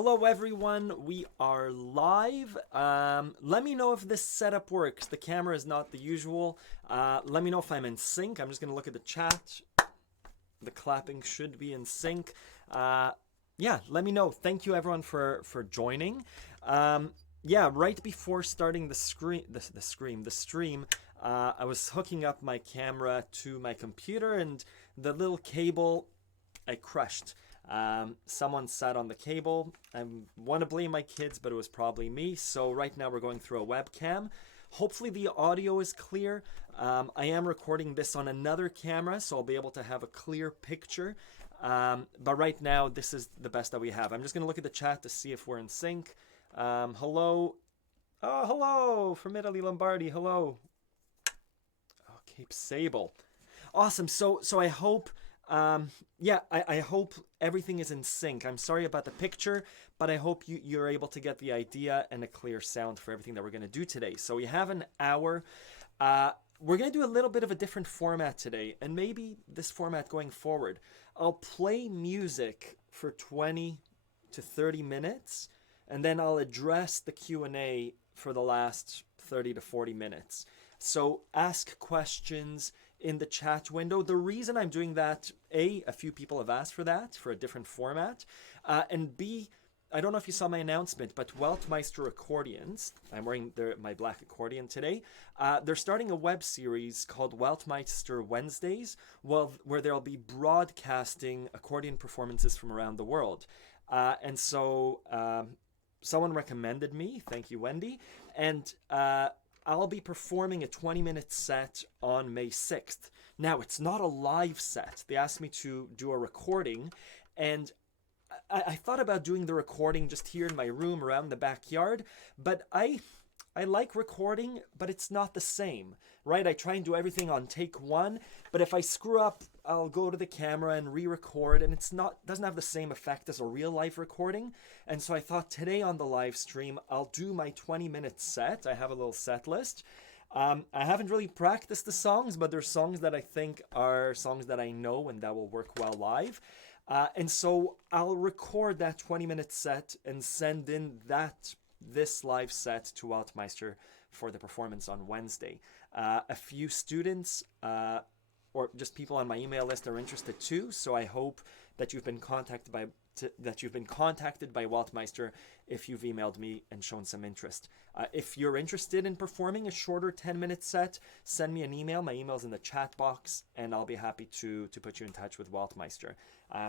Hello everyone, we are live. Let me know if this setup works. The camera is not the usual. Let me know if I'm in sync. I'm just going to look at the chat. The clapping should be in sync. Yeah, let me know. Thank you everyone for joining. Yeah, right before starting the stream, I was hooking up my camera to my computer and the little cable I crushed. Someone sat on the cable. I want to blame my kids, but it was probably me. So right now we're going through a webcam. Hopefully the audio is clear. I am recording this on another camera, so I'll be able to have a clear picture. But right now, this is the best that we have. I'm just going to look at the chat to see if we're in sync. Hello. Oh, hello from Italy, Lombardy. Hello. Oh, Cape Sable. Awesome. So I hope... yeah, I hope everything is in sync. I'm sorry about the picture, but I hope you're able to get the idea and a clear sound for everything that we're going to do today. So we have an hour. We're going to do a little bit of a different format today, and maybe this format going forward. I'll play music for 20 to 30 minutes, and then I'll address the Q&A for the last 30 to 40 minutes. So ask questions in the chat window. The reason I'm doing that, A, a few people have asked for that, for a different format, and B, I don't know if you saw my announcement, but Weltmeister Accordions, I'm wearing my black accordion today, they're starting a web series called Weltmeister Wednesdays, where they'll be broadcasting accordion performances from around the world. And so someone recommended me, thank you, Wendy, and I'll be performing a 20-minute set on May 6th. Now, it's not a live set. They asked me to do a recording, and I thought about doing the recording just here in my room around the backyard, but I like recording, but it's not the same, right? I try and do everything on take one, but if I screw up, I'll go to the camera and re-record, and doesn't have the same effect as a real live recording. And so I thought today on the live stream, I'll do my 20-minute set. I have a little set list. I haven't really practiced the songs, but there's songs that I think are songs that I know and that will work well live. And so I'll record that 20-minute set and send in this live set to Weltmeister for the performance on Wednesday. A few students or just people on my email list are interested too, so I hope that you've been contacted by Weltmeister if you've emailed me and shown some interest. If you're interested in performing a shorter 10-minute set, send me an email. My email's in the chat box, and I'll be happy to put you in touch with Weltmeister.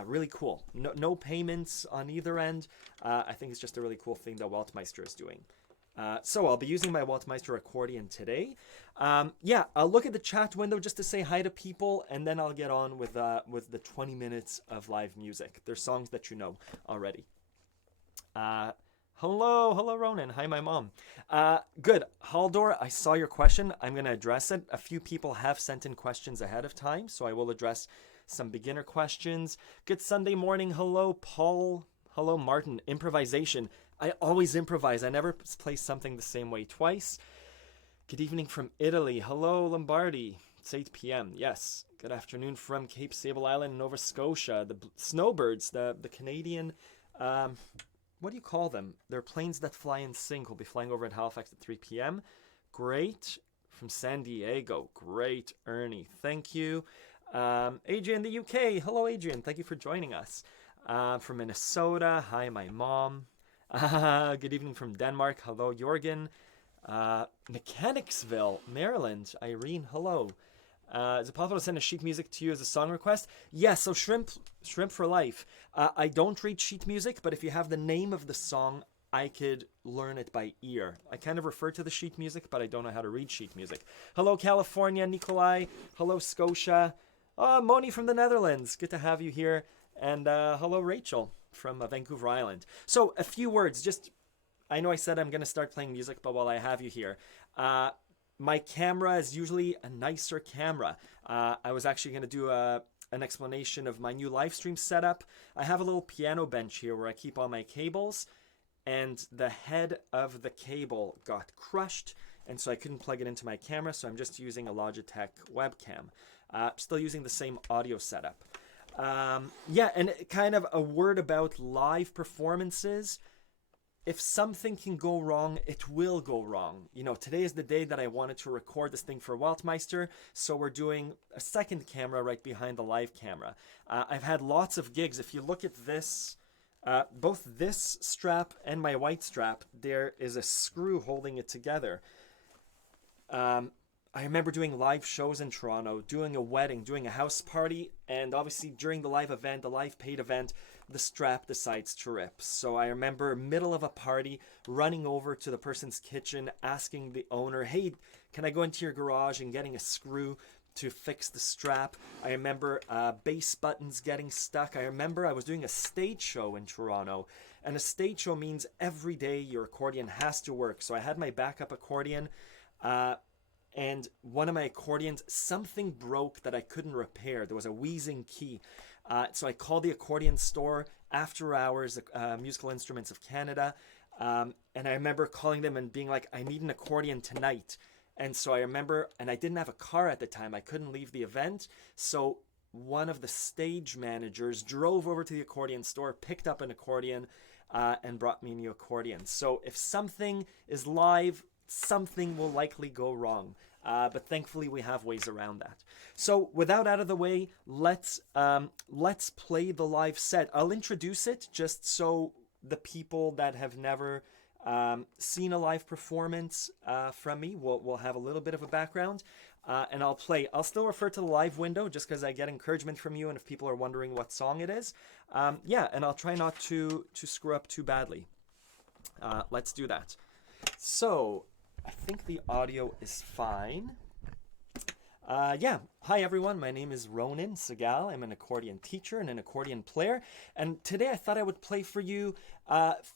Really cool. No payments on either end. I think it's just a really cool thing that Weltmeister is doing. So I'll be using my Weltmeister accordion today. Yeah, I'll look at the chat window just to say hi to people, and then I'll get on with the 20 minutes of live music. There's songs that you know already. Hello, Ronan. Hi, my mom. Good. Haldor, I saw your question. I'm going to address it. A few people have sent in questions ahead of time, so I will address some beginner questions. Good Sunday morning. Hello, Paul. Hello, Martin. Improvisation. I always improvise. I never play something the same way twice. Good evening from Italy. Hello, Lombardy. It's 8 p.m. Yes. Good afternoon from Cape Sable Island, Nova Scotia. The snowbirds, the Canadian, what do you call them? They're planes that fly in sync. Will be flying over at Halifax at 3 p.m. Great. From San Diego. Great, Ernie. Thank you. Adrian, the UK. Hello, Adrian. Thank you for joining us. From Minnesota. Hi, my mom. Good evening from Denmark. Hello, Jorgen. Mechanicsville, Maryland. Irene, hello. Is it possible to send a sheet music to you as a song request? Yes, so Shrimp for Life. I don't read sheet music, but if you have the name of the song, I could learn it by ear. I kind of refer to the sheet music, but I don't know how to read sheet music. Hello, California, Nikolai. Hello, Scotia. Moni from the Netherlands. Good to have you here. And hello, Rachel from Vancouver Island. So a few words, I know I said I'm going to start playing music, but while I have you here, my camera is usually a nicer camera. I was actually going to do an explanation of my new live stream setup. I have a little piano bench here where I keep all my cables, and the head of the cable got crushed, and so I couldn't plug it into my camera, so I'm just using a Logitech webcam. Still using the same audio setup. Yeah, and kind of a word about live performances. If something can go wrong, it will go wrong. You know, today is the day that I wanted to record this thing for Weltmeister, so we're doing a second camera right behind the live camera. I've had lots of gigs. If you look at this, both this strap and my white strap, there is a screw holding it together. I remember doing live shows in Toronto, doing a wedding, doing a house party, and obviously during the live event, the live paid event, the strap decides to rip. So I remember middle of a party, running over to the person's kitchen, asking the owner, hey, can I go into your garage, and getting a screw to fix the strap. I remember bass buttons getting stuck. I remember I was doing a stage show in Toronto, and a stage show means every day your accordion has to work. So I had my backup accordion, and one of my accordions, something broke that I couldn't repair. There was a wheezing key. So I called the accordion store, After Hours, Musical Instruments of Canada, and I remember calling them and being like, I need an accordion tonight. And so I remember, and I didn't have a car at the time, I couldn't leave the event, so one of the stage managers drove over to the accordion store, picked up an accordion, and brought me a new accordion. So if something is live, something will likely go wrong. But thankfully we have ways around that. So without out of the way, let's play the live set. I'll introduce it just so the people that have never seen a live performance from me will have a little bit of a background, and I'll play. I'll still refer to the live window just because I get encouragement from you, and if people are wondering what song it is, yeah, and I'll try not to screw up too badly. Let's do that. So I think the audio is fine. Yeah, hi everyone, my name is Ronan Segal. I'm an accordion teacher and an accordion player, and today I thought I would play for you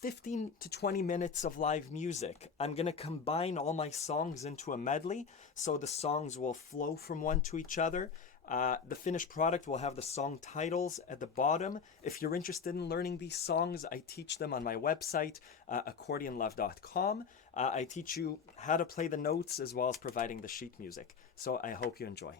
15 to 20 minutes of live music. I'm going to combine all my songs into a medley, so the songs will flow from one to each other. The finished product will have the song titles at the bottom. If you're interested in learning these songs, I teach them on my website, accordionlove.com. I teach you how to play the notes as well as providing the sheet music. So I hope you enjoy.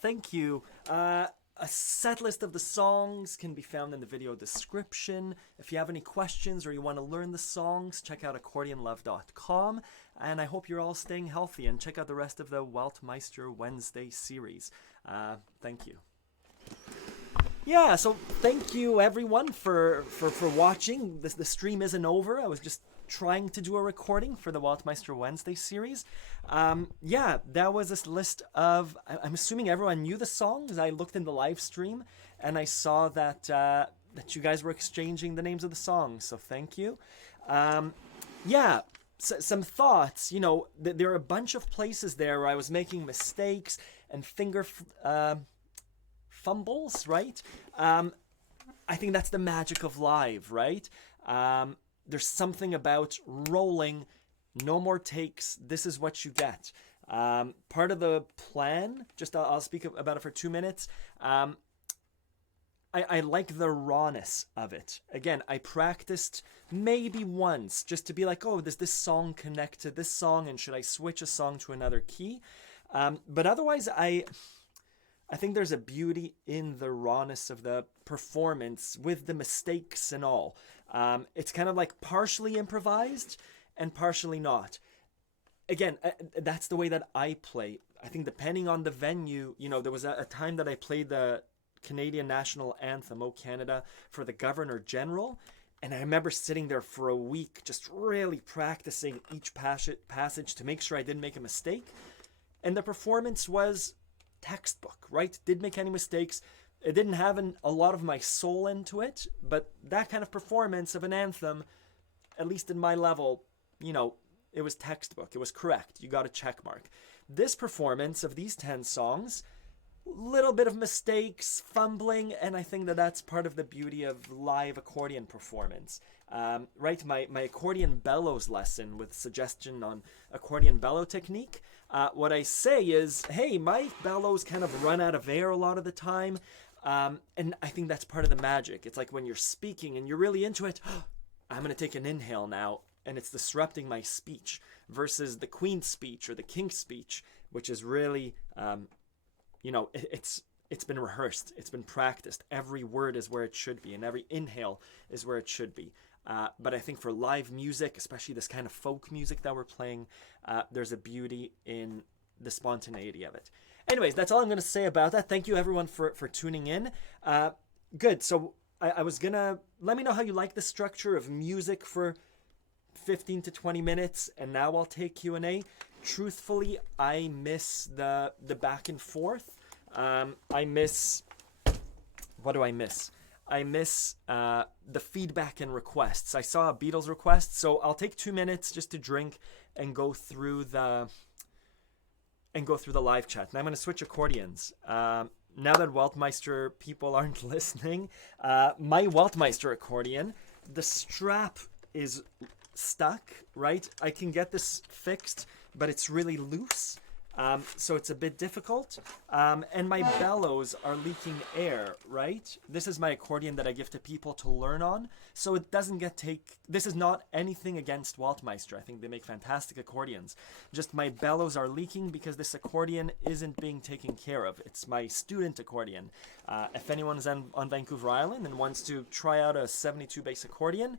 Thank you. A set list of the songs can be found in the video description. If you have any questions or you want to learn the songs, check out accordionlove.com. And I hope you're all staying healthy, and check out the rest of the Weltmeister Wednesday series. Thank you. Yeah, so thank you everyone for watching. The stream isn't over. I was just trying to do a recording for the Weltmeister Wednesday series. Yeah, that was this list of, I'm assuming everyone knew the songs. I looked in the live stream and I saw that that you guys were exchanging the names of the songs, so thank you. Yeah, some thoughts. You know, there are a bunch of places there where I was making mistakes and finger fumbles, right? I think that's the magic of live, right? There's something about rolling, no more takes, this is what you get. Part of the plan, just I'll speak about it for 2 minutes. I like the rawness of it. Again, I practiced maybe once just to be like, oh, does this song connect to this song, and should I switch a song to another key? But otherwise, I think there's a beauty in the rawness of the performance with the mistakes and all. It's kind of like partially improvised and partially not. Again, that's the way that I play. I think depending on the venue, you know, there was a time that I played the Canadian National Anthem, O Canada, for the Governor General. And I remember sitting there for a week just really practicing each passage to make sure I didn't make a mistake. And the performance was textbook, right? Didn't make any mistakes. It didn't have a lot of my soul into it, but that kind of performance of an anthem, at least in my level, you know, it was textbook. It was correct. You got a check mark. This performance of these 10 songs, little bit of mistakes, fumbling, and I think that that's part of the beauty of live accordion performance. Right, my accordion bellows lesson with suggestion on accordion bellow technique. What I say is, hey, my bellows kind of run out of air a lot of the time. And I think that's part of the magic. It's like when you're speaking and you're really into it, I'm going to take an inhale now, and it's disrupting my speech, versus the Queen's speech or the King's speech, which is really, you know, it's been rehearsed. It's been practiced. Every word is where it should be, and every inhale is where it should be. But I think for live music, especially this kind of folk music that we're playing, there's a beauty in the spontaneity of it. Anyways, that's all I'm going to say about that. Thank you, everyone, for tuning in. Good. So I was going to let me know how you like the structure of music for 15 to 20 minutes, and now I'll take Q&A. Truthfully, I miss the back and forth. I miss... What do I miss? I miss the feedback and requests. I saw a Beatles request, so I'll take 2 minutes just to drink and go through the live chat. And I'm going to switch accordions. Now that Weltmeister people aren't listening, my Weltmeister accordion, the strap is stuck, right? I can get this fixed, but it's really loose. So it's a bit difficult. And my bellows are leaking air, right? This is my accordion that I give to people to learn on. So it doesn't this is not anything against Weltmeister. I think they make fantastic accordions. Just my bellows are leaking because this accordion isn't being taken care of. It's my student accordion. If anyone's on Vancouver Island and wants to try out a 72 bass accordion,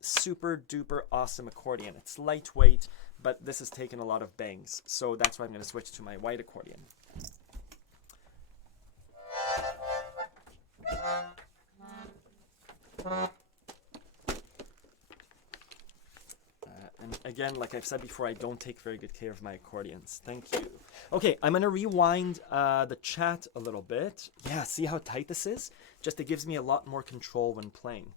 super duper awesome accordion. It's lightweight, but this has taken a lot of bangs. So that's why I'm going to switch to my white accordion. And again, like I've said before, I don't take very good care of my accordions. Thank you. Okay, I'm going to rewind the chat a little bit. Yeah, see how tight this is? Just it gives me a lot more control when playing.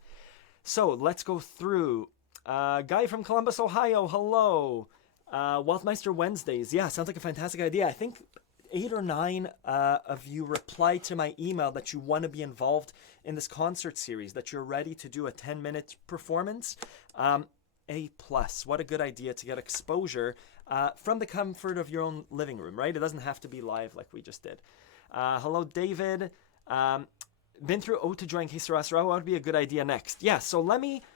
So let's go through. Guy from Columbus, Ohio, hello. Weltmeister Wednesdays. Yeah, sounds like a fantastic idea. I think 8 or 9 of you replied to my email that you want to be involved in this concert series, that you're ready to do a 10-minute performance. A+. What a good idea to get exposure from the comfort of your own living room, right? It doesn't have to be live like we just did. Hello, David. Been through O to join Que Sera Sera. What would be a good idea next? Yeah, so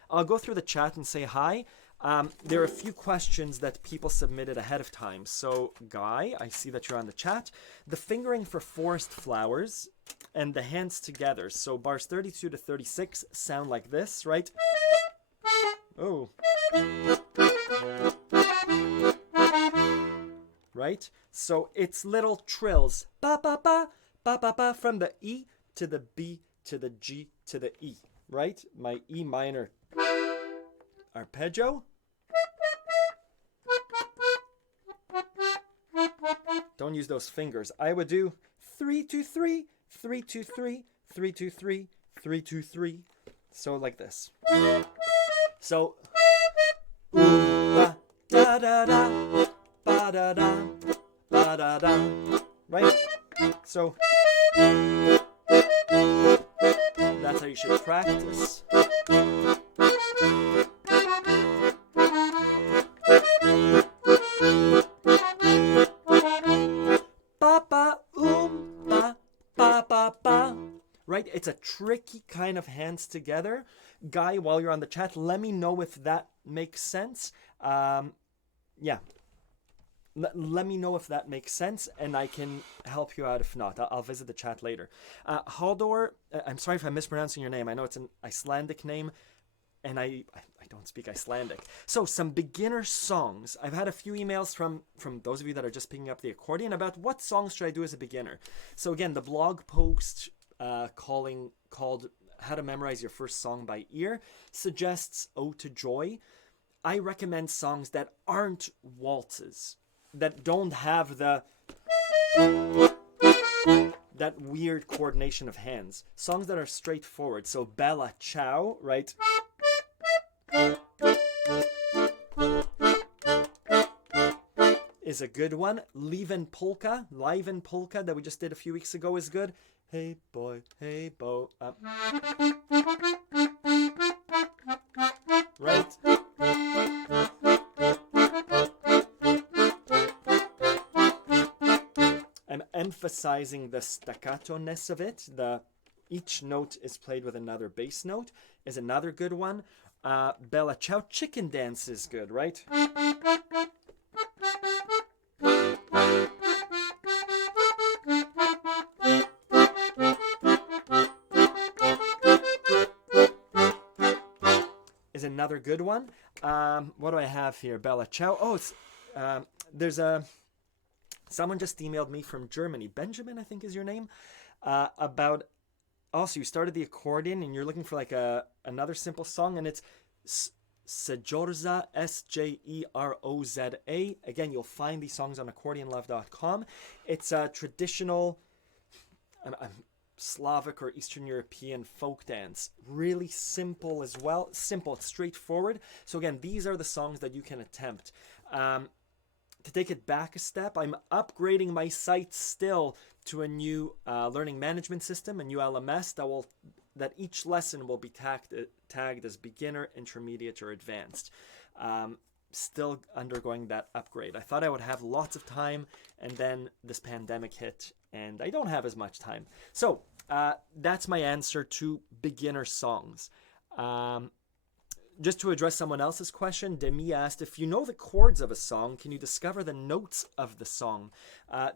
I'll go through the chat and say hi. There are a few questions that people submitted ahead of time. So, Guy, I see that you're on the chat. The fingering for forest flowers and the hands together. So bars 32 to 36 sound like this, right? Oh. Right? So it's little trills. Ba ba ba, ba ba ba, from the E to the B to the G to the E. Right? My E minor arpeggio. Don't use those fingers. I would do 3 2 3, 3 2 3, 3 2 3, 3 2 3. So like this. So ba da da da, ba da da, ba da da. Right? So that's how you should practice. Right? It's a tricky kind of hands together. Guy, while you're on the chat, let me know if that makes sense. Yeah. Let me know if that makes sense, and I can help you out if not. I'll visit the chat later. Haldor, I'm sorry if I'm mispronouncing your name. I know it's an Icelandic name, and I don't speak Icelandic. So some beginner songs. I've had a few emails from those of you that are just picking up the accordion about what songs should I do as a beginner. So again, the blog post called How to Memorize Your First Song by Ear suggests Ode to Joy. I recommend songs that aren't waltzes, that don't have that weird coordination of hands. Songs that are straightforward. So Bella Ciao, right? Is a good one. Live in Polka that we just did a few weeks ago is good. Hey boy, hey bo. Right? I'm emphasizing the staccato-ness of it. Each note is played with another bass note is another good one. Bella Ciao, Chicken Dance is good, right? Is another good one. What do I have here? Bella Ciao. Oh, it's there's someone just emailed me from Germany. Benjamin, I think is your name. About also you started the accordion and you're looking for like another simple song, and it's Sjeroza, Sjeroza. Again, you'll find these songs on accordionlove.com. It's a traditional Slavic or Eastern European folk dance. Really simple as well. Simple, it's straightforward. So again, these are the songs that you can attempt. To take it back a step, I'm upgrading my site still to a new learning management system, a new LMS that each lesson will be tagged as beginner, intermediate, or advanced. Still undergoing that upgrade. I thought I would have lots of time, and then this pandemic hit, and I don't have as much time. So that's my answer to beginner songs. Just to address someone else's question, Demi asked, if you know the chords of a song, can you discover the notes of the song?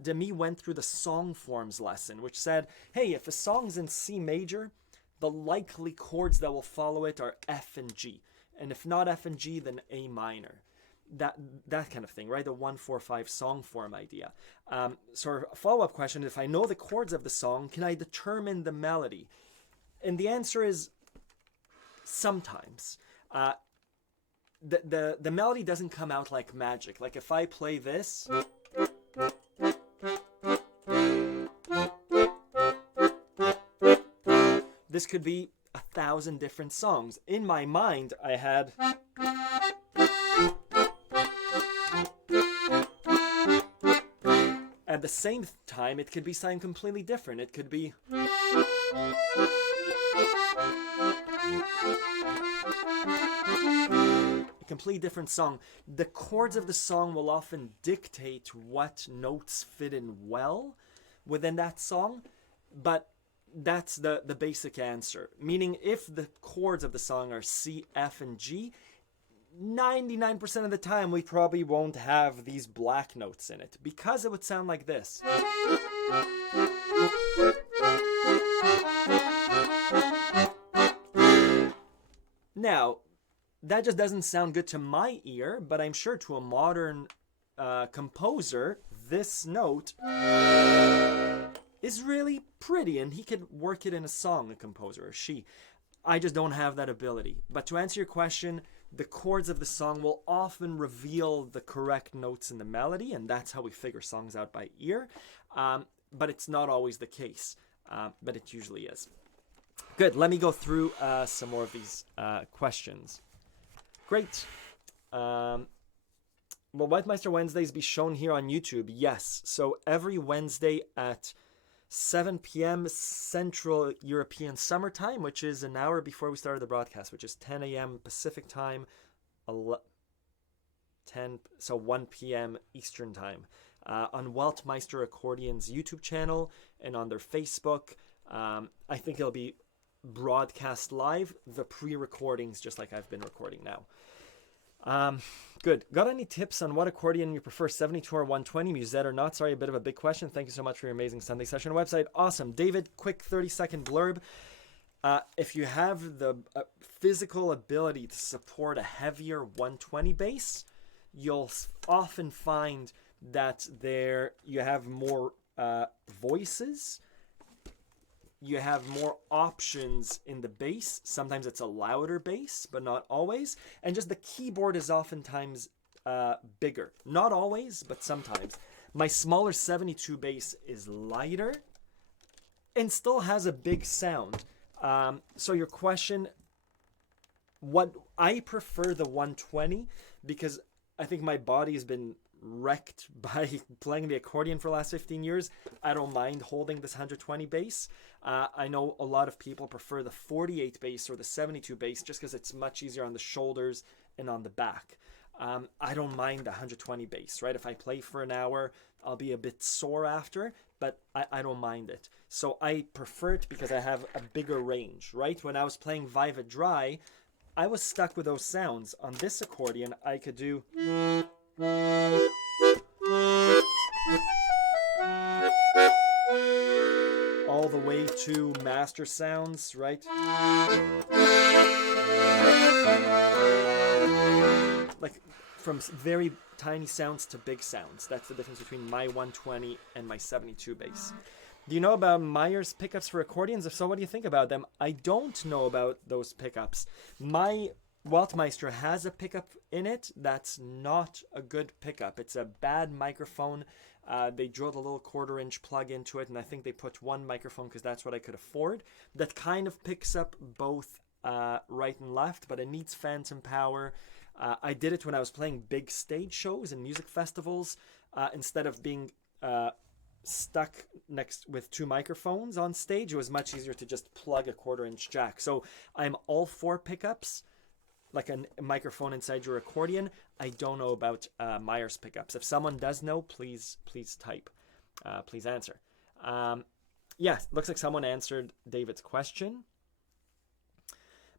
Demi went through the song forms lesson, which said, hey, if a song's in C major, the likely chords that will follow it are F and G. And if not F and G, then A minor. That kind of thing, right? The 1-4-5 song form idea. So a follow-up question, if I know the chords of the song, can I determine the melody? And the answer is sometimes. The melody doesn't come out like magic. Like if I play this, this could be 1,000 different songs. In my mind, I had at the same time, it could be something completely different. It could be a completely different song. The chords of the song will often dictate what notes fit in well within that song, but that's the basic answer. Meaning if the chords of the song are C, F, and G, 99% of the time we probably won't have these black notes in it because it would sound like this. Now, that just doesn't sound good to my ear, but I'm sure to a modern composer, this note is really pretty, and he could work it in a song, a composer, or she. I just don't have that ability. But to answer your question, the chords of the song will often reveal the correct notes in the melody, and that's how we figure songs out by ear. But it's not always the case, but it usually is. Good, let me go through some more of these questions. Great. Will Whitemeister Wednesdays be shown here on YouTube? Yes. So every Wednesday at 7 p.m. Central European Summer Time, which is an hour before we started the broadcast, which is 10 a.m. Pacific Time, 1 p.m. Eastern Time. On Weltmeister Accordion's YouTube channel and on their Facebook. I think it'll be broadcast live, the pre-recordings, just like I've been recording now. Good. Got any tips on what accordion you prefer, 72 or 120, musette or not? Sorry, a bit of a big question. Thank you so much for your amazing Sunday session website. Awesome. David, quick 30-second blurb. If you have the physical ability to support a heavier 120 bass, you'll often find that you have more voices. You have more options in the bass. Sometimes it's a louder bass, but not always. And just the keyboard is oftentimes bigger. Not always, but sometimes. My smaller 72 bass is lighter and still has a big sound. So your question, what I prefer the 120 because I think my body has been wrecked by playing the accordion for the last 15 years. I don't mind holding this 120 bass. I know a lot of people prefer the 48 bass or the 72 bass just because it's much easier on the shoulders and on the back. I don't mind the 120 bass, right? If I play for an hour, I'll be a bit sore after, but I don't mind it. So I prefer it because I have a bigger range, right? When I was playing Viva Dry, I was stuck with those sounds. On this accordion, I could do all the way to master sounds, right? Like from very tiny sounds to big sounds. That's the difference between my 120 and my 72 bass. Do you know about Meyer's pickups for accordions? If so, what do you think about them? I don't know about those pickups. My Weltmeister has a pickup in it that's not a good pickup. It's a bad microphone. They drilled a little 1/4-inch plug into it, and I think they put one microphone because that's what I could afford. That kind of picks up both right and left, but it needs phantom power. I did it when I was playing big stage shows and music festivals. Instead of being stuck next with two microphones on stage, it was much easier to just plug a 1/4-inch jack. So I'm all for pickups, like a microphone inside your accordion. I don't know about Meyer's pickups. If someone does know, please type. Please answer. Yeah, looks like someone answered David's question.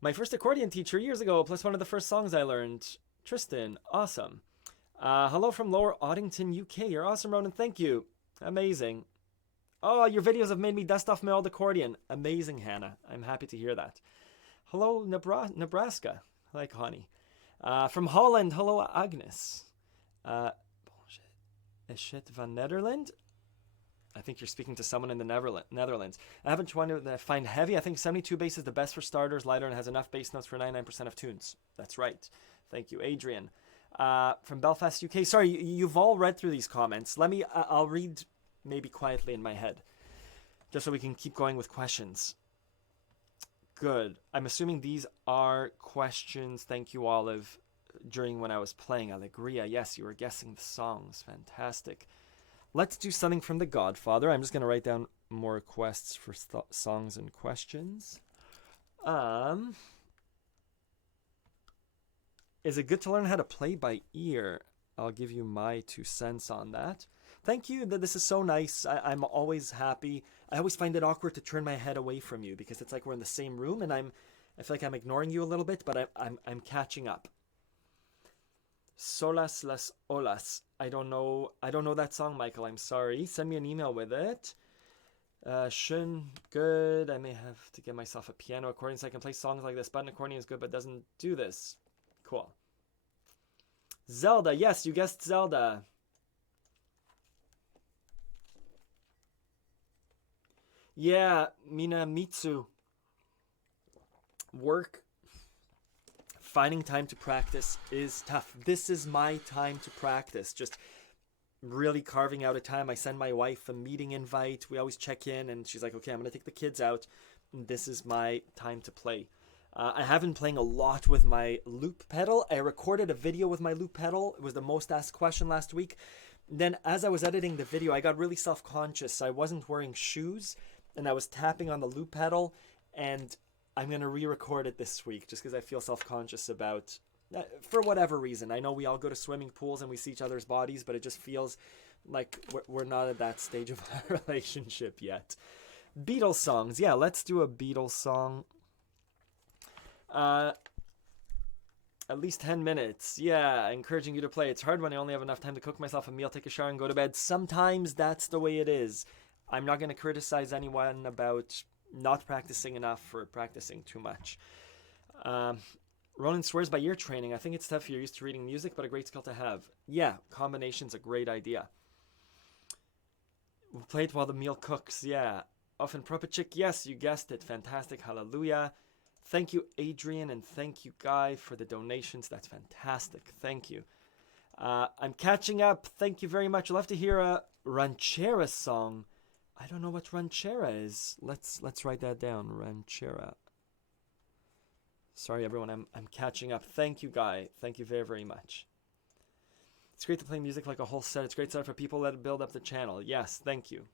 My first accordion teacher years ago, plus one of the first songs I learned. Tristan, awesome. Hello from Lower Oddington, UK. You're awesome, Ronan. Thank you. Amazing. Oh, your videos have made me dust off my old accordion. Amazing, Hannah. I'm happy to hear that. Hello, Nebraska. Like honey. From Holland, hello, Agnes. Is shit van Nederland? I think you're speaking to someone in the Netherlands. I haven't tried to find heavy. I think 72 bass is the best for starters, lighter, and has enough bass notes for 99% of tunes. That's right. Thank you, Adrian. From Belfast, UK. Sorry, you've all read through these comments. I'll read maybe quietly in my head, just so we can keep going with questions. Good. I'm assuming these are questions. Thank you, Olive. During when I was playing Allegria. Yes, you were guessing the songs. Fantastic. Let's do something from The Godfather. I'm just going to write down more requests for songs and questions. Is it good to learn how to play by ear? I'll give you my 2 cents on that. Thank you. This is so nice. I'm always happy. I always find it awkward to turn my head away from you because it's like we're in the same room and I feel like I'm ignoring you a little bit, but I'm catching up. Solas las olas. I don't know. I don't know that song, Michael. I'm sorry. Send me an email with it. Schön, good. I may have to get myself a piano accordion so I can play songs like this. Button accordion is good, but doesn't do this. Cool. Zelda. Yes, you guessed Zelda. Yeah, Minamitsu. Work. Finding time to practice is tough. This is my time to practice. Just really carving out a time. I send my wife a meeting invite. We always check in, and she's like, okay, I'm going to take the kids out. This is my time to play. I have been playing a lot with my loop pedal. I recorded a video with my loop pedal. It was the most asked question last week. Then as I was editing the video, I got really self-conscious. I wasn't wearing shoes, and I was tapping on the loop pedal, and I'm going to re-record it this week just because I feel self-conscious about, for whatever reason. I know we all go to swimming pools and we see each other's bodies, but it just feels like we're not at that stage of our relationship yet. Beatles songs. Yeah, let's do a Beatles song. At least 10 minutes. Yeah, encouraging you to play. It's hard when I only have enough time to cook myself a meal, take a shower, and go to bed. Sometimes that's the way it is. I'm not going to criticize anyone about not practicing enough or practicing too much. Ronan swears by ear training. I think it's tough if you're used to reading music, but a great skill to have. Yeah, combination's a great idea. We'll play it while the meal cooks. Yeah. Often Propachik. Yes, you guessed it. Fantastic. Hallelujah. Thank you, Adrian, and thank you, Guy, for the donations. That's fantastic. Thank you. I'm catching up. Thank you very much. I'd love to hear a ranchera song. I don't know what ranchera is. Let's write that down. Ranchera. Sorry, everyone. I'm catching up. Thank you, Guy. Thank you very, very much. It's great to play music like a whole set. It's great stuff for people that build up the channel. Yes, thank you.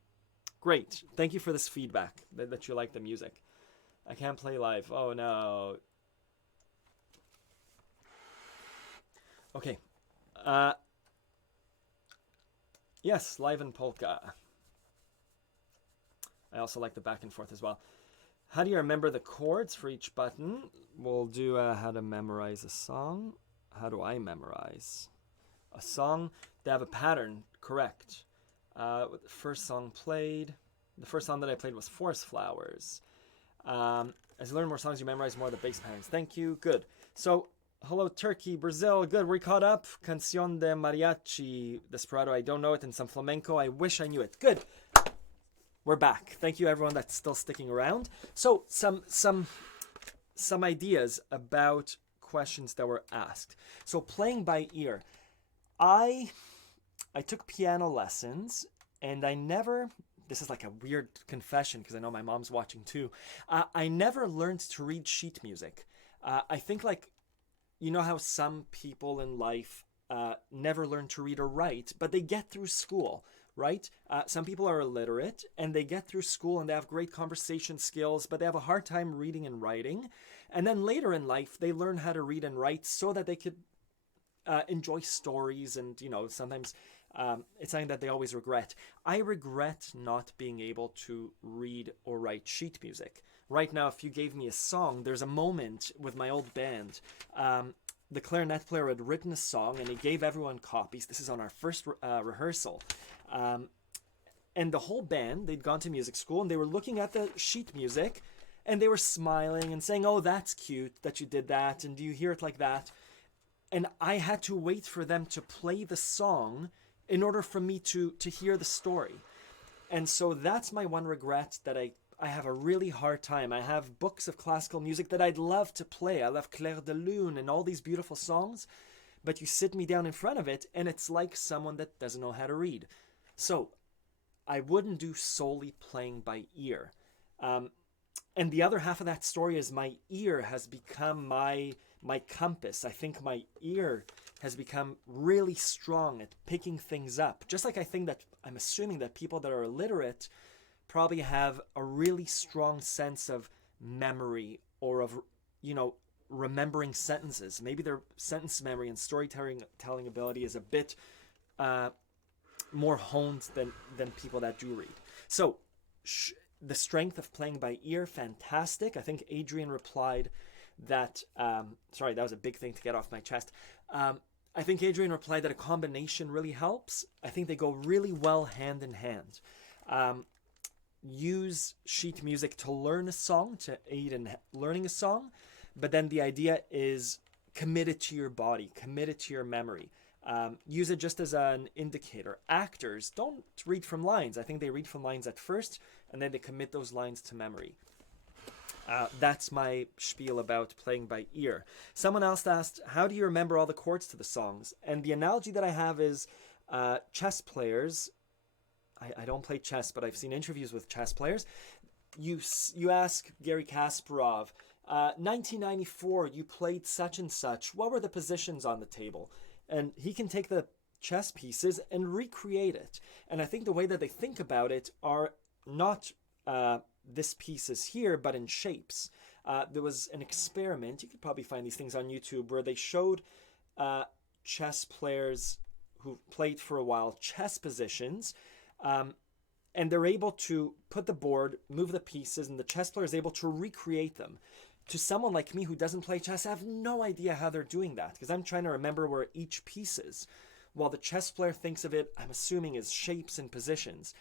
Great. Thank you for this feedback that you like the music. I can't play live. Oh, no. Okay. Yes, live in polka. I also like the back and forth as well. How do you remember the chords for each button? We'll do how to memorize a song. How do I memorize a song? They have a pattern, correct. The first song that I played was Forest Flowers. As you learn more songs, you memorize more of the bass patterns. Thank you. Good. So, hello, Turkey, Brazil. Good. We're caught up. Canción de Mariachi, Desperado. I don't know it. And some flamenco. I wish I knew it. Good. We're back. Thank you, everyone that's still sticking around. So, some ideas about questions that were asked. So, playing by ear. I took piano lessons, and I never... This is like a weird confession because I know my mom's watching too. I never learned to read sheet music. I think you know how some people in life never learn to read or write, but they get through school, right? Some people are illiterate and they get through school and they have great conversation skills, but they have a hard time reading and writing. And then later in life, they learn how to read and write so that they could enjoy stories and, sometimes... it's something that they always regret. I regret not being able to read or write sheet music. Right now, if you gave me a song, there's a moment with my old band. The clarinet player had written a song and he gave everyone copies. This is on our first rehearsal. And the whole band, they'd gone to music school and they were looking at the sheet music and they were smiling and saying, oh, that's cute that you did that. And do you hear it like that? And I had to wait for them to play the song in order for me to hear the story. And so that's my one regret, that I have a really hard time. I have books of classical music that I'd love to play. I love Clair de Lune and all these beautiful songs, but you sit me down in front of it and it's like someone that doesn't know how to read. So I wouldn't do solely playing by ear. And the other half of that story is my ear has become my compass. I think my ear has become really strong at picking things up. Just like I'm assuming that people that are illiterate probably have a really strong sense of memory or of, remembering sentences. Maybe their sentence memory and storytelling ability is a bit more honed than people that do read. So the strength of playing by ear, fantastic. I think Adrian replied that, sorry, that was a big thing to get off my chest. I think Adrian replied that a combination really helps. I think they go really well hand in hand. Use sheet music to learn a song, to aid in learning a song, but then the idea is commit it to your body, commit it to your memory. Use it just as an indicator. Actors don't read from lines. I think they read from lines at first, and then they commit those lines to memory. That's my spiel about playing by ear. Someone else asked, how do you remember all the chords to the songs? And the analogy that I have is chess players. I don't play chess, but I've seen interviews with chess players. You ask Garry Kasparov, 1994, you played such and such. What were the positions on the table? And he can take the chess pieces and recreate it. And I think the way that they think about it are not this piece is here, but in shapes. There was an experiment, you could probably find these things on YouTube, where they showed chess players who played for a while chess positions, and they're able to put the board, move the pieces, and the chess player is able to recreate them. To someone like me who doesn't play chess, I have no idea how they're doing that, because I'm trying to remember where each piece is. While the chess player thinks of it, I'm assuming, as shapes and positions.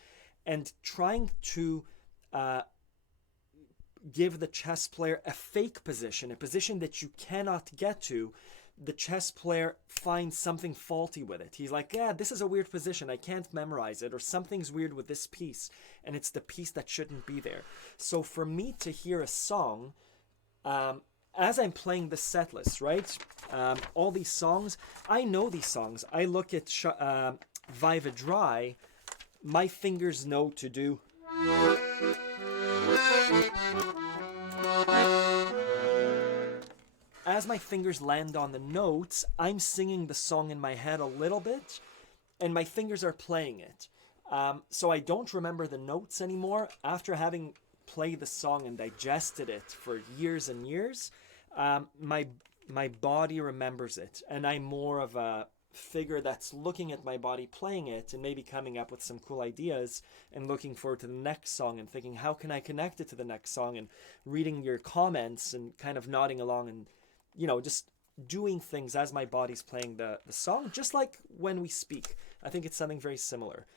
And trying to give the chess player a fake position, a position that you cannot get to, the chess player finds something faulty with it. He's like, yeah, this is a weird position. I can't memorize it, or something's weird with this piece, and it's the piece that shouldn't be there. So for me to hear a song, as I'm playing the set list, right? All these songs, I know these songs. I look at Viva Dry, my fingers know to do. As my fingers land on the notes, I'm singing the song in my head a little bit, and my fingers are playing it. So I don't remember the notes anymore. After having played the song and digested it for years and years, my body remembers it, and I'm more of a figure that's looking at my body playing it and maybe coming up with some cool ideas and looking forward to the next song and thinking, how can I connect it to the next song, and reading your comments and kind of nodding along and, you know, just doing things as my body's playing the song, just like when we speak. I think it's something very similar.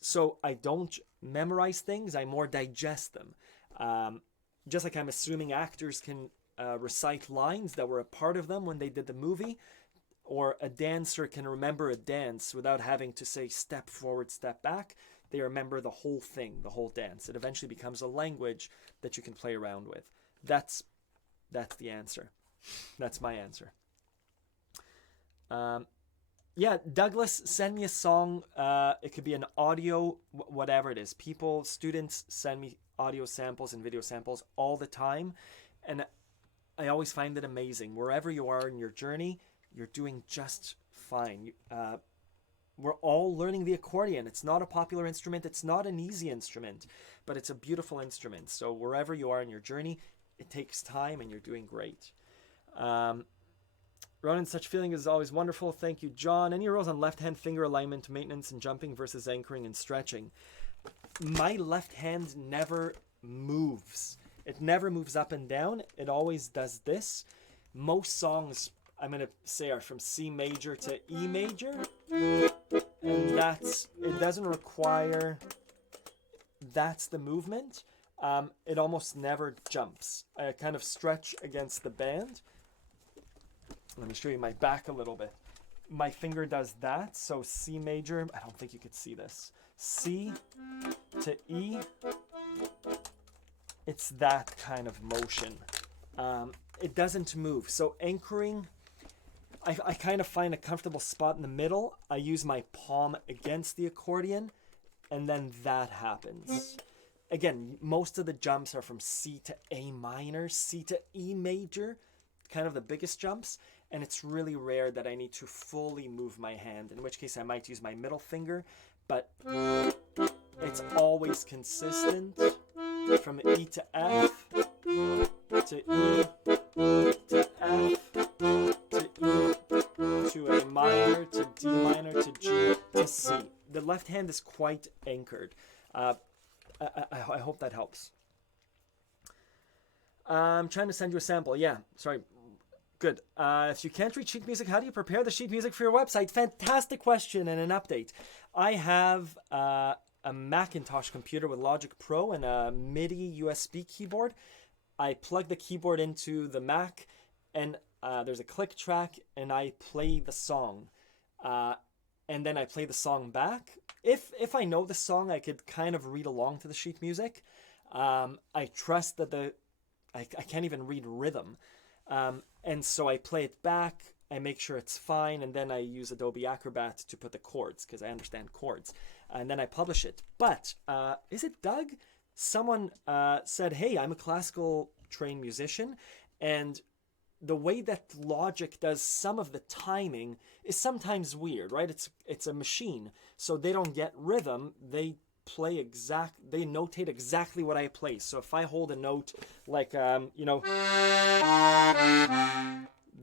So I don't memorize things, I more digest them. Just like I'm assuming actors can recite lines that were a part of them when they did the movie, or a dancer can remember a dance without having to say step forward, step back. They remember the whole thing, the whole dance. It eventually becomes a language that you can play around with. That's the answer. That's my answer. Yeah, Douglas, send me a song. It could be an audio, whatever it is. Students send me audio samples and video samples all the time. And I always find it amazing. Wherever you are in your journey, you're doing just fine. We're all learning the accordion. It's not a popular instrument. It's not an easy instrument, but it's a beautiful instrument. So wherever you are in your journey, it takes time and you're doing great. Ronan, such feeling is always wonderful. Thank you, John. Any rules on left-hand finger alignment, maintenance, and jumping versus anchoring and stretching? My left hand never moves. It never moves up and down. It always does this. Most songs, I'm going to say, are from C major to E major. And it doesn't require, that's the movement. It almost never jumps. I kind of stretch against the band. Let me show you my back a little bit. My finger does that. So C major, I don't think you could see this. C to E. It's that kind of motion. It doesn't move. So anchoring, I kind of find a comfortable spot in the middle. I use my palm against the accordion, and then that happens. Again, most of the jumps are from C to A minor, C to E major, kind of the biggest jumps, and it's really rare that I need to fully move my hand, in which case I might use my middle finger, but it's always consistent from E to F, to E, to F, to E, to A minor, to D minor, to G, to C. The left hand is quite anchored. I hope that helps. I'm trying to send you a sample. Yeah, sorry. Good. If you can't read sheet music, how do you prepare the sheet music for your website? Fantastic question and an update. I have a Macintosh computer with Logic Pro and a MIDI USB keyboard. I plug the keyboard into the Mac, and there's a click track, and I play the song. And then I play the song back. If I know the song, I could kind of read along to the sheet music. I trust that I can't even read rhythm. And so I play it back, I make sure it's fine, and then I use Adobe Acrobat to put the chords, because I understand chords. And then I publish it. But, is it Doug? Someone said, hey, I'm a classical trained musician, and the way that Logic does some of the timing is sometimes weird, right? It's a machine, so they don't get rhythm. They notate exactly what I play. So if I hold a note like,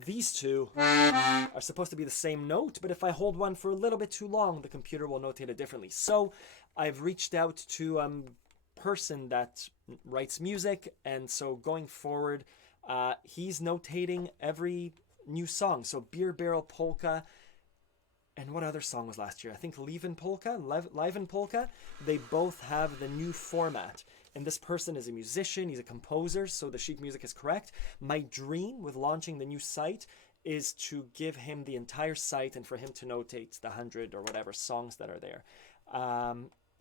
these two are supposed to be the same note, but if I hold one for a little bit too long, the computer will notate it differently. So I've reached out to a person that writes music, and so going forward, he's notating every new song. So Beer Barrel Polka, and what other song was last year? I think Liven Polka. They both have the new format. And this person is a musician, he's a composer, so the sheet music is correct. My dream with launching the new site is to give him the entire site and for him to notate the 100 or whatever songs that are there.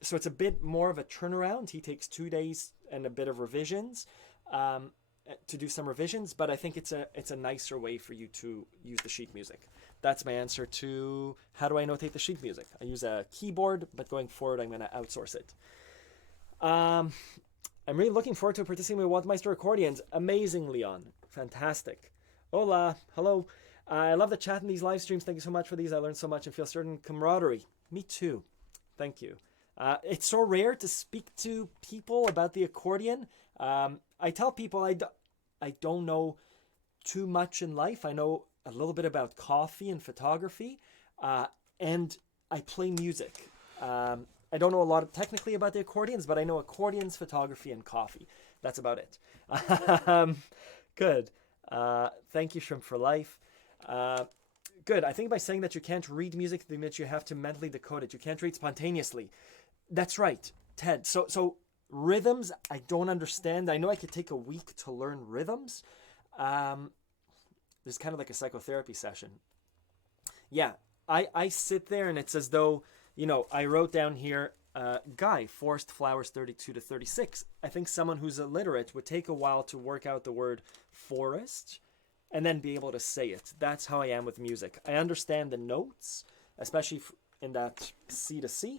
So it's a bit more of a turnaround. He takes 2 days and a bit of revisions to do some revisions, but I think it's a nicer way for you to use the sheet music. That's my answer to how do I notate the sheet music. I use a keyboard, but going forward, I'm going to outsource it. I'm really looking forward to participating with Waldmeister Accordions. Amazing, Leon. Fantastic. Hola. Hello. I love the chat in these live streams. Thank you so much for these. I learned so much and feel certain camaraderie. Me too. Thank you. It's so rare to speak to people about the accordion. I tell people I don't know too much in life. I know a little bit about coffee and photography, and I play music. I don't know a lot technically about the accordions, but I know accordions, photography, and coffee. That's about it. Good. Thank you, Shrimp for Life. Good. I think by saying that you can't read music, that you have to mentally decode it. You can't read spontaneously. That's right, Ted. So rhythms, I don't understand. I know I could take a week to learn rhythms. There's kind of like a psychotherapy session. Yeah, I sit there and it's as though, I wrote down here, Guy, Forest Flowers 32 to 36. I think someone who's illiterate would take a while to work out the word forest and then be able to say it. That's how I am with music. I understand the notes, especially in that C to C.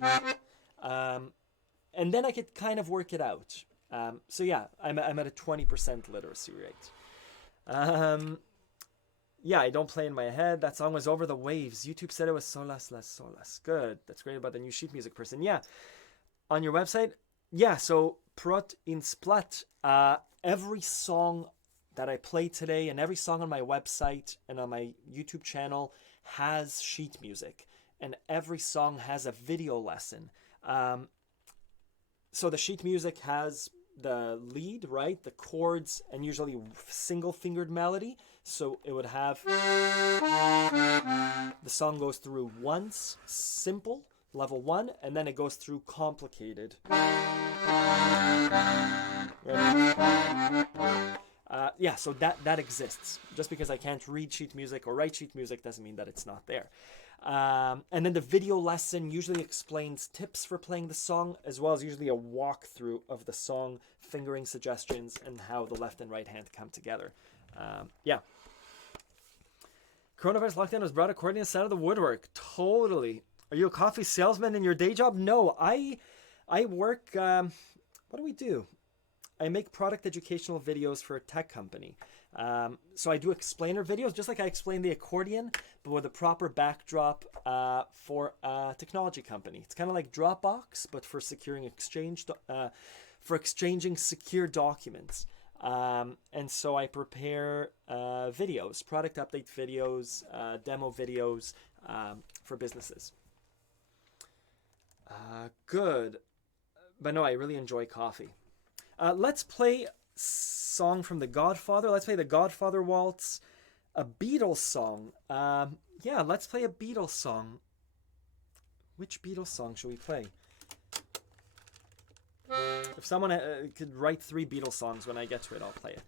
And then I could kind of work it out. So yeah, I'm at a 20% literacy rate. Yeah, I don't play in my head. That song was Over the Waves. YouTube said it was Solas Las Solas. Good. That's great about the new sheet music person. Yeah. On your website? Yeah, so Prot in Splat. Every song that I play today and every song on my website and on my YouTube channel has sheet music. And every song has a video lesson. So the sheet music has the lead, right? The chords and usually single-fingered melody. So it would have, the song goes through once, simple, level 1, and then it goes through complicated. Yeah, so that exists. Just because I can't read sheet music or write sheet music doesn't mean that it's not there. And then the video lesson usually explains tips for playing the song, as well as usually a walkthrough of the song, fingering suggestions, and how the left and right hand come together. Yeah. Coronavirus lockdown has brought accordionists out of the woodwork. Totally. Are you a coffee salesman in your day job? No, I work, what do we do? I make product educational videos for a tech company. So I do explainer videos, just like I explain the accordion, but with a proper backdrop for a technology company. It's kind of like Dropbox, but for for exchanging secure documents. And so I prepare videos, product update videos, demo videos for businesses. Good. But no, I really enjoy coffee. Let's play song from The Godfather. Let's play The Godfather Waltz. A Beatles song. Yeah, let's play a Beatles song. Which Beatles song should we play? If someone could write 3 Beatles songs, when I get to it, I'll play it.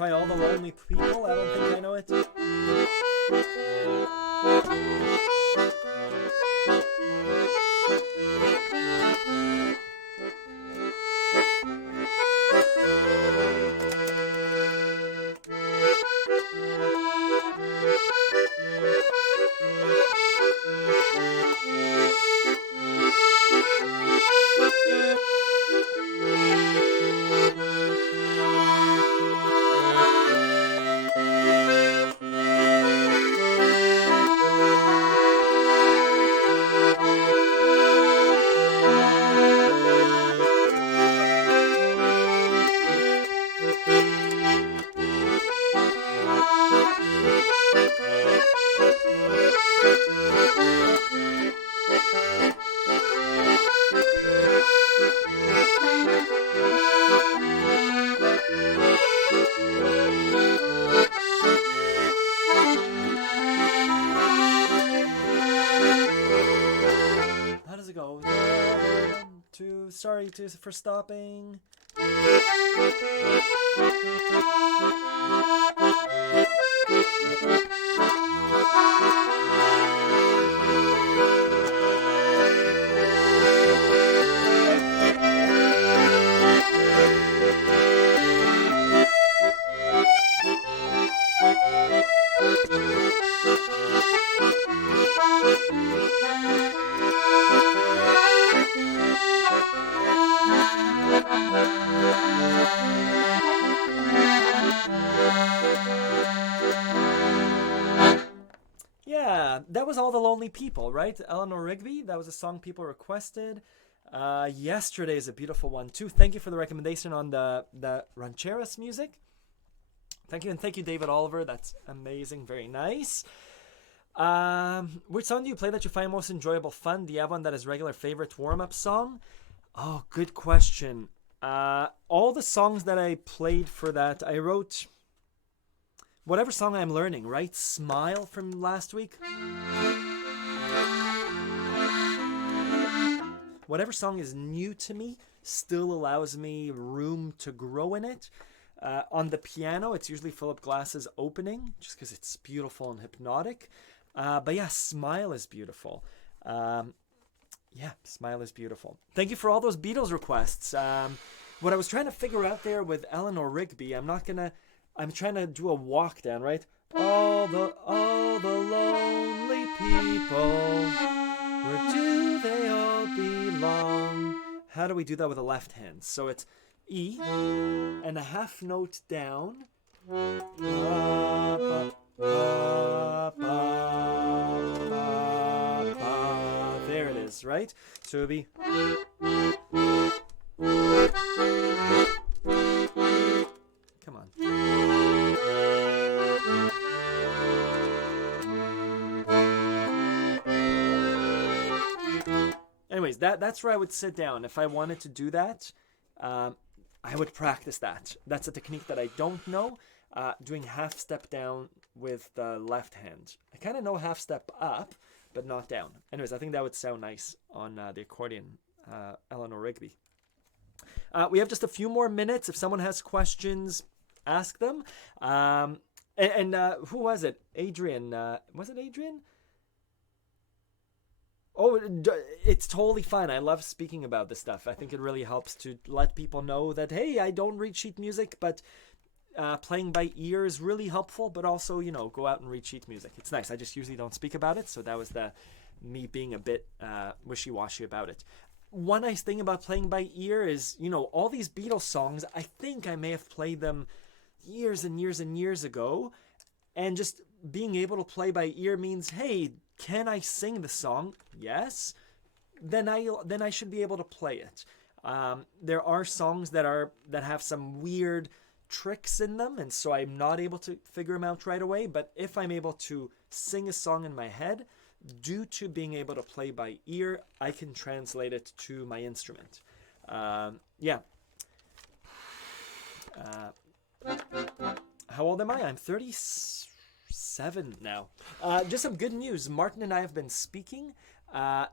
try All the Lonely People. I don't think I know it. How does it go? 1, 2, sorry for stopping. Yeah, that was All the Lonely People, right? Eleanor Rigby. That was a song people requested. Yesterday is a beautiful one too. Thank you for the recommendation on the rancheras music. Thank you, and thank you, David Oliver. That's amazing. Very nice. Which song do you play that you find most enjoyable fun? Do you have one that is regular favorite warm-up song? Oh, good question. All the songs that I played for that, I wrote whatever song I'm learning, right? Smile from last week. Whatever song is new to me still allows me room to grow in it. On the piano, it's usually Philip Glass's Opening, just because it's beautiful and hypnotic. But yeah, Smile is beautiful. Yeah, Smile is beautiful. Thank you for all those Beatles requests. What I was trying to figure out there with Eleanor Rigby, I'm trying to do a walk down, right? All the lonely people, where do they all belong? How do we do that with the left hand? So it's E and a half note down. Ba, ba, ba, ba, ba. There it is, right? So it'll be. Come on. Anyways, that's where I would sit down. If I wanted to do that, I would practice that. That's a technique that I don't know. Doing half step down with the left hand. I kind of know half step up, but not down. Anyways, I think that would sound nice on the accordion, Eleanor Rigby. We have just a few more minutes. If someone has questions, ask them. And who was it? Adrian. Was it Adrian? Oh, it's totally fine. I love speaking about this stuff. I think it really helps to let people know that, hey, I don't read sheet music, but playing by ear is really helpful, but also, go out and read sheet music. It's nice. I just usually don't speak about it, so that was me being a bit wishy-washy about it. One nice thing about playing by ear is, all these Beatles songs, I think I may have played them years and years and years ago, and just being able to play by ear means, hey, can I sing the song? Yes. Then I should be able to play it. There are songs that have some weird tricks in them, and so I'm not able to figure them out right away. But if I'm able to sing a song in my head, due to being able to play by ear, I can translate it to my instrument. Yeah. How old am I? I'm 37 now. Just some good news. Martin and I have been speaking. We're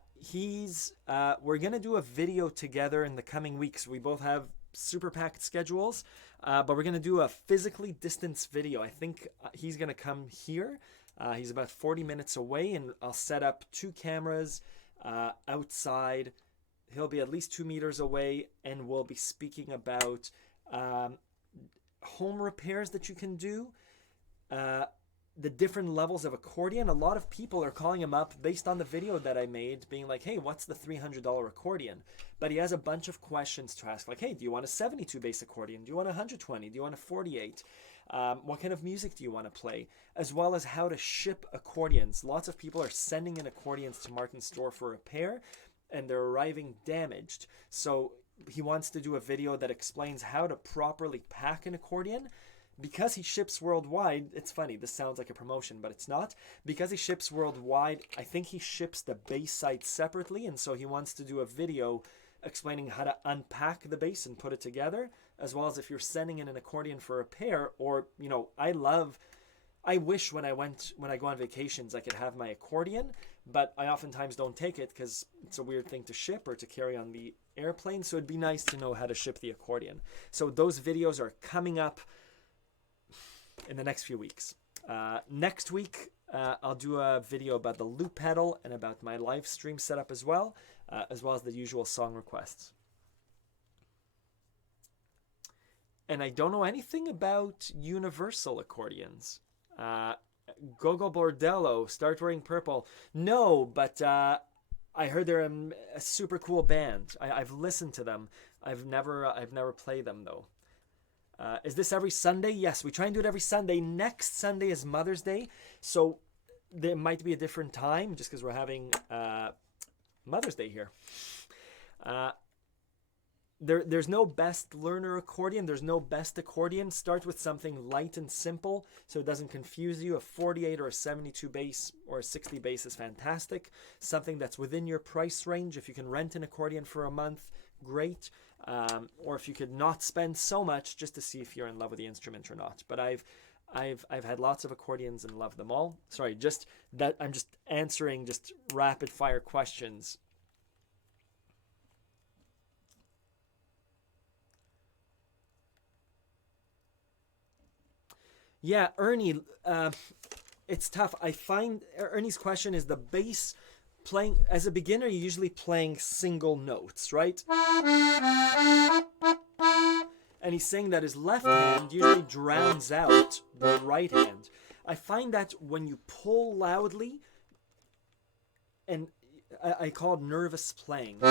gonna do a video together in the coming weeks. We both have super packed schedules. But we're going to do a physically distanced video. I think he's going to come here. He's about 40 minutes away, and I'll set up 2 cameras outside. He'll be at least 2 meters away, and we'll be speaking about home repairs that you can do, the different levels of accordion. A lot of people are calling him up based on the video that I made, being like, hey, what's the $300 accordion? But he has a bunch of questions to ask, like, hey, do you want a 72 bass accordion? Do you want a 120? Do you want a 48? What kind of music do you want to play? As well as how to ship accordions. Lots of people are sending in accordions to Martin's store for repair, and they're arriving damaged. So he wants to do a video that explains how to properly pack an accordion. Because he ships worldwide, it's funny, this sounds like a promotion, but it's not. Because he ships worldwide, I think he ships the bass side separately, and so he wants to do a video explaining how to unpack the bass and put it together, as well as if you're sending in an accordion for repair, or, you know, I wish when I go on vacations I could have my accordion, but I oftentimes don't take it because it's a weird thing to ship or to carry on the airplane, so it'd be nice to know how to ship the accordion. So those videos are coming up in the next few weeks. Next week, I'll do a video about the loop pedal and about my live stream setup as well as the usual song requests. And I don't know anything about universal accordions. Gogo Bordello, Start Wearing Purple. No, but I heard they're a super cool band. I've listened to them. I've never played them though. Is this every Sunday? Yes, we try and do it every Sunday. Next Sunday is Mother's Day, so there might be a different time just because we're having Mother's Day here. There's no best learner accordion. There's no best accordion. Start with something light and simple so it doesn't confuse you. A 48 or a 72 bass or a 60 bass is fantastic. Something that's within your price range. If you can rent an accordion for a month, great. Or if you could not spend so much, just to see if you're in love with the instrument or not. But I've had lots of accordions and loved them all. Sorry, just that I'm just answering just rapid fire questions. Yeah, Ernie, it's tough. I find Ernie's question is the bass. Playing as a beginner, you're usually playing single notes, right? And he's saying that his left hand usually drowns out the right hand. I find that when you pull loudly, and I call it nervous playing,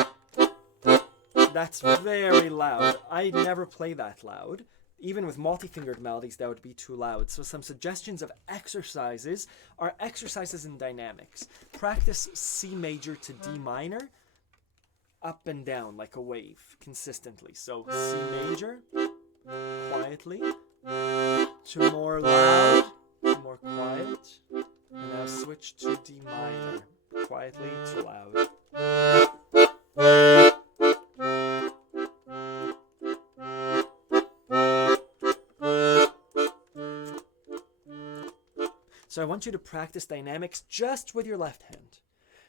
that's very loud. I never play that loud. Even with multi-fingered melodies, that would be too loud. So some suggestions of exercises are exercises in dynamics. Practice C major to D minor, up and down like a wave, consistently. So C major, quietly, to more loud, to more quiet, and now switch to D minor, quietly to loud. So I want you to practice dynamics just with your left hand.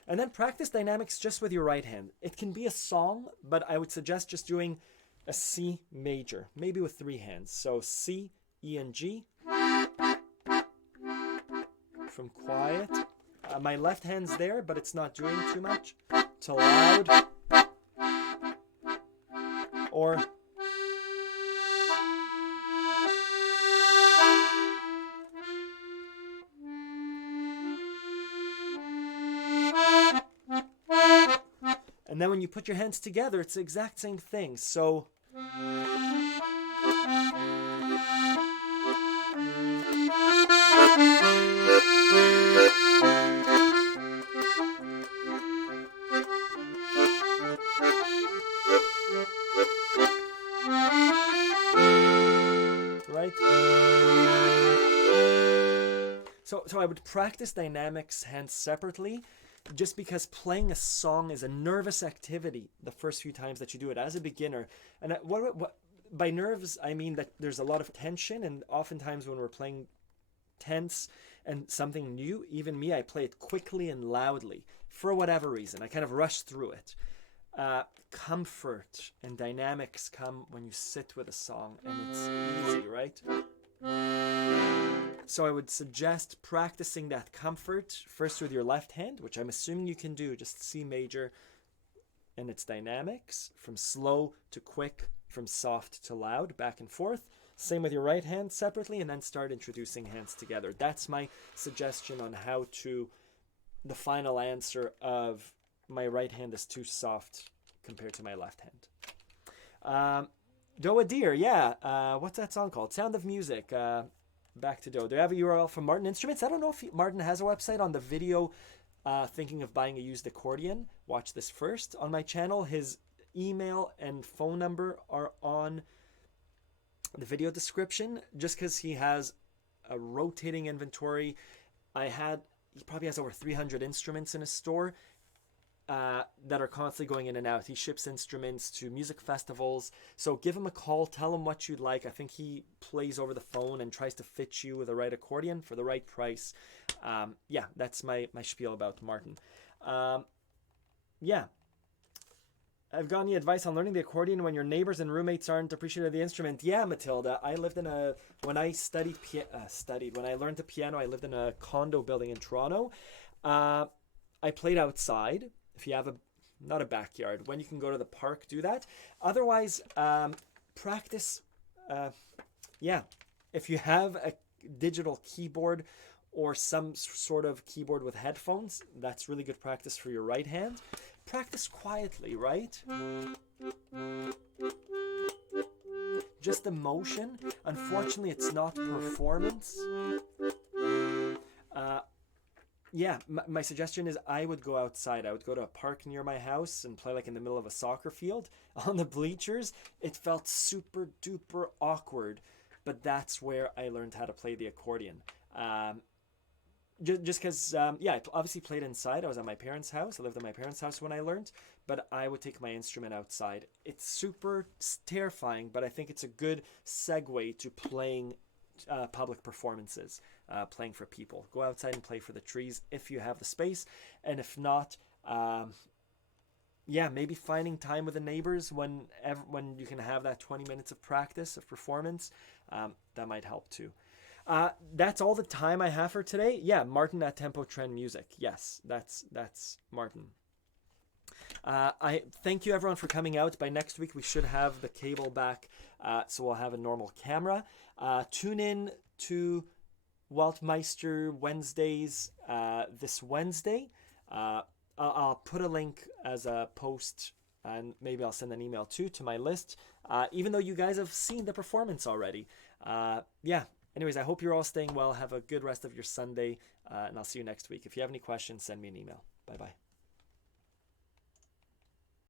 And then practice dynamics just with your right hand. It can be a song, but I would suggest just doing a C major, maybe with 3 hands. So C, E, and G. From quiet. My left hand's there, but it's not doing too much. To loud. Or... And then when you put your hands together, it's the exact same thing. So, right? So I would practice dynamics hands separately, just because playing a song is a nervous activity the first few times that you do it as a beginner. And what by nerves, I mean that there's a lot of tension, and oftentimes when we're playing tense and something new, even me, I play it quickly and loudly for whatever reason. I kind of rush through it. comfort and dynamics come when you sit with a song, and it's easy, right? So I would suggest practicing that comfort first with your left hand, which I'm assuming you can do, just C major and its dynamics, from slow to quick, from soft to loud, back and forth. Same with your right hand separately, and then start introducing hands together. That's my suggestion on how to, the final answer of my right hand is too soft compared to my left hand. Doa Deer, yeah. What's that song called? Sound of Music. Back to Do. Do I have a URL from Martin Instruments? I don't know if Martin has a website. On the video, thinking of buying a used accordion, watch this first on my channel. His email and phone number are on the video description, just because he has a rotating inventory. He probably has over 300 instruments in his store that are constantly going in and out. He ships instruments to music festivals. So give him a call, tell him what you'd like. I think he plays over the phone and tries to fit you with the right accordion for the right price. Yeah, that's my spiel about Martin. Yeah. I've got any advice on learning the accordion when your neighbors and roommates aren't appreciative of the instrument? Yeah, Matilda. I lived when I when I learned the piano, I lived in a condo building in Toronto. I played outside. If you have not a backyard, when you can go to the park, do that. Otherwise, practice. Yeah, if you have a digital keyboard or some sort of keyboard with headphones, that's really good practice for your right hand. Practice quietly, right? Just the motion. Unfortunately, it's not performance. Yeah, my suggestion is I would go outside. I would go to a park near my house and play like in the middle of a soccer field. On the bleachers, it felt super duper awkward, but that's where I learned how to play the accordion. Just because, yeah, I obviously played inside. I was at my parents' house. I lived at my parents' house when I learned, but I would take my instrument outside. It's super terrifying, but I think it's a good segue to playing public performances, playing for people. Go outside and play for the trees if you have the space, and if not, yeah, maybe finding time with the neighbors when you can have that 20 minutes of practice of performance, that might help too. That's all the time I have for today. Yeah, Martin at Tempo Trend Music. Yes, that's Martin. I thank you everyone for coming out. By next week we should have the cable back, so we'll have a normal camera. Tune in to Waldmeister Wednesdays this Wednesday. I'll put a link as a post, and maybe I'll send an email too to my list, even though you guys have seen the performance already. Yeah. Anyways, I hope you're all staying well. Have a good rest of your Sunday, and I'll see you next week. If you have any questions, send me an email. Bye-bye.